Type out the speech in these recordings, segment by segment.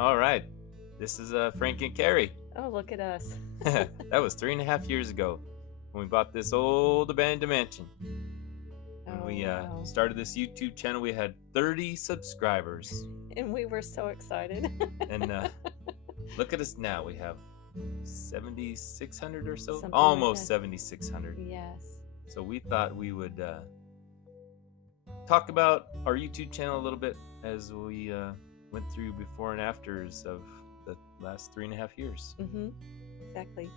All right. This is Frank and Carrie. Oh, look at us. That was 3.5 years ago when we bought this old abandoned mansion. When we wow. started this YouTube channel, we had 30 subscribers. And we were so excited. And look at us now. We have 7,600 or so. Something Almost like that. 7,600. Yes. So we thought we would talk about our YouTube channel a little bit as we went through before and afters of the last 3.5 years. Mm-hmm. Exactly.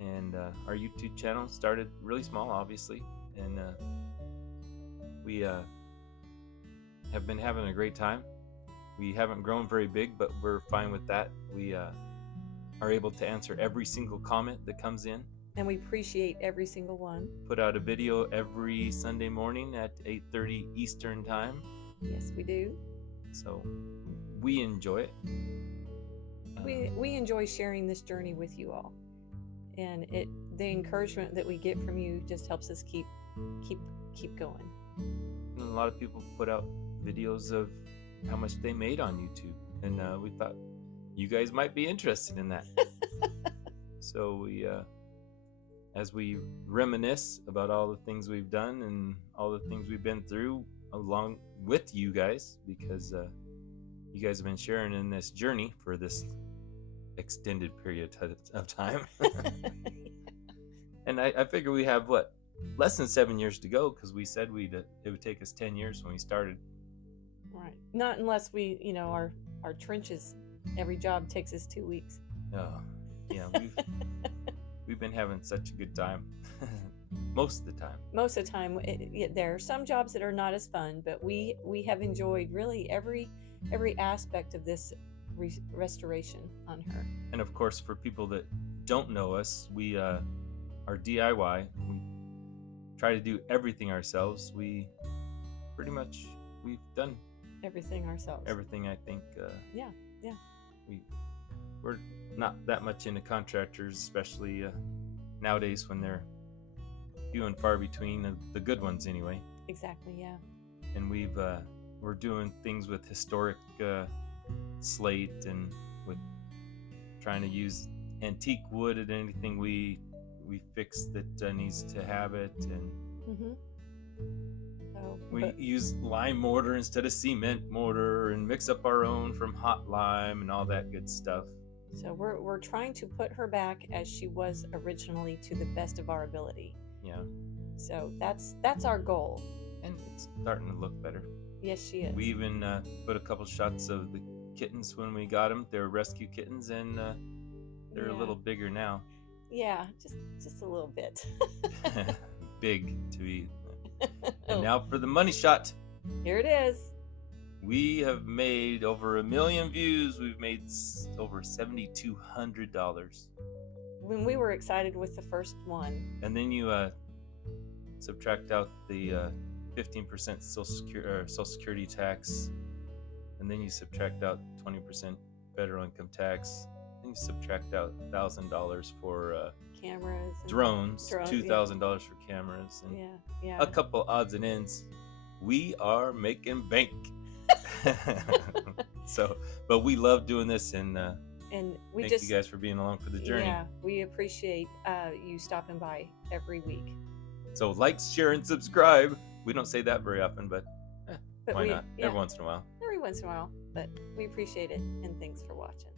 And our YouTube channel started really small, obviously, and we have been having a great time. We haven't grown very big, but we're fine with that. We are able to answer every single comment that comes in. And we appreciate every single one. Put out a video every Sunday morning at 8:30 Eastern time. Yes, we do. So we enjoy it. We enjoy sharing this journey with you all, and the encouragement that we get from you just helps us keep going. And a lot of people put out videos of how much they made on YouTube, and we thought you guys might be interested in that. So we, as we reminisce about all the things we've done and all the things we've been through along with you guys, because you guys have been sharing in this journey for this extended period of time. And I figure we have less than 7 years to go, because we said it would take us 10 years when we started. Right. Not unless we, our trenches, every job takes us 2 weeks. Oh, yeah, we've been having such a good time. Most of the time. Most of the time, there are some jobs that are not as fun, but we have enjoyed really every aspect of this restoration on her. And of course, for people that don't know us, we are DIY. We try to do everything ourselves. We've done everything ourselves. Everything, I think. Yeah. We're not that much into contractors, especially nowadays when they're few and far between, the good ones anyway. Exactly, yeah. And we're doing things with historic slate, and with trying to use antique wood at anything we fix that needs to have it, and we use lime mortar instead of cement mortar, and mix up our own from hot lime and all that good stuff. So we're trying to put her back as she was originally, to the best of our ability. Yeah. So that's our goal. And it's starting to look better. Yes, she is. We even put a couple shots of the kittens when we got them. They're rescue kittens, and they're a little bigger now. Yeah, just a little bit. Big to be. And now for the money shot. Here it is. We have made over 1 million views. We've made over $7,200. When we were excited with the first one. And then you subtract out the 15% Social Security tax, and then you subtract out 20% federal income tax. Then you subtract out $1,000 for cameras, drones, $2,000 for cameras, and a couple odds and ends. We are making bank. But we love doing this, and we thank you guys for being along for the journey. Yeah, we appreciate you stopping by every week. So like, share, and subscribe. We don't say that very often, but why not? Every once in a while. Every once in a while, but we appreciate it, and thanks for watching.